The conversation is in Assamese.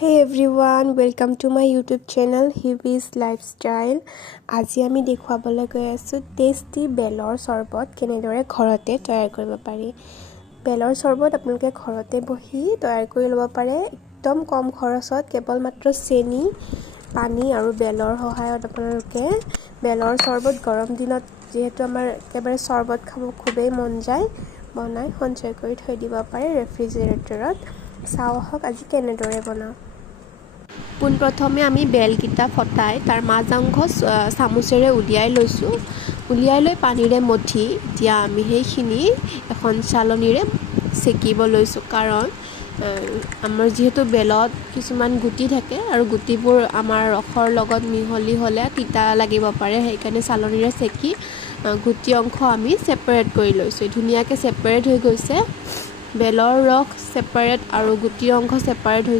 Hey everyone, welcome to my YouTube channel Hivi's Lifestyle. আজি আমি দেখুৱাবলৈ গৈ আছো টেস্টি বেলৰ চৰবত কেনেদৰে ঘৰতে তৈয়াৰ কৰিব পাৰি। বেলৰ চৰবত আপোনালোকে ঘৰতে বহি তৈয়াৰ কৰি ল'ব পাৰে একদম কম খৰচত কেৱল মাত্ৰ চেনি, পানী আৰু বেলৰ সহায়ত আপোনালোকে বেলৰ চৰবত গৰম দিনত যেহেতু আমাৰ একেবাৰে চৰবত খাব খুবেই মন যায় বনাই সঞ্চয় কৰি থৈ দিব পাৰে ৰেফ্ৰিজাৰেটৰত। চাও হক আজি কেনেদৰে বনাও। পোনপ্ৰথমে আমি বেলকিটা ফটাই তাৰ মাজ অংশ চামুচেৰে উলিয়াই লৈছোঁ। উলিয়াই লৈ পানীৰে মঠি এতিয়া আমি সেইখিনি এখন চালনীৰে চেকিব লৈছোঁ, কাৰণ আমাৰ যিহেতু বেলত কিছুমান গুটি থাকে আৰু গুটিবোৰ আমাৰ ৰসৰ লগত মিহলি হ'লে তিতা লাগিব পাৰে, সেইকাৰণে চালনীৰে চেকি গুটি অংশ আমি ছেপাৰেট কৰি লৈছোঁ। ধুনীয়াকৈ ছেপাৰেট হৈ গৈছে, বেলৰ ৰস ছেপাৰেট আৰু গুটি অংশ ছেপাৰেট হৈ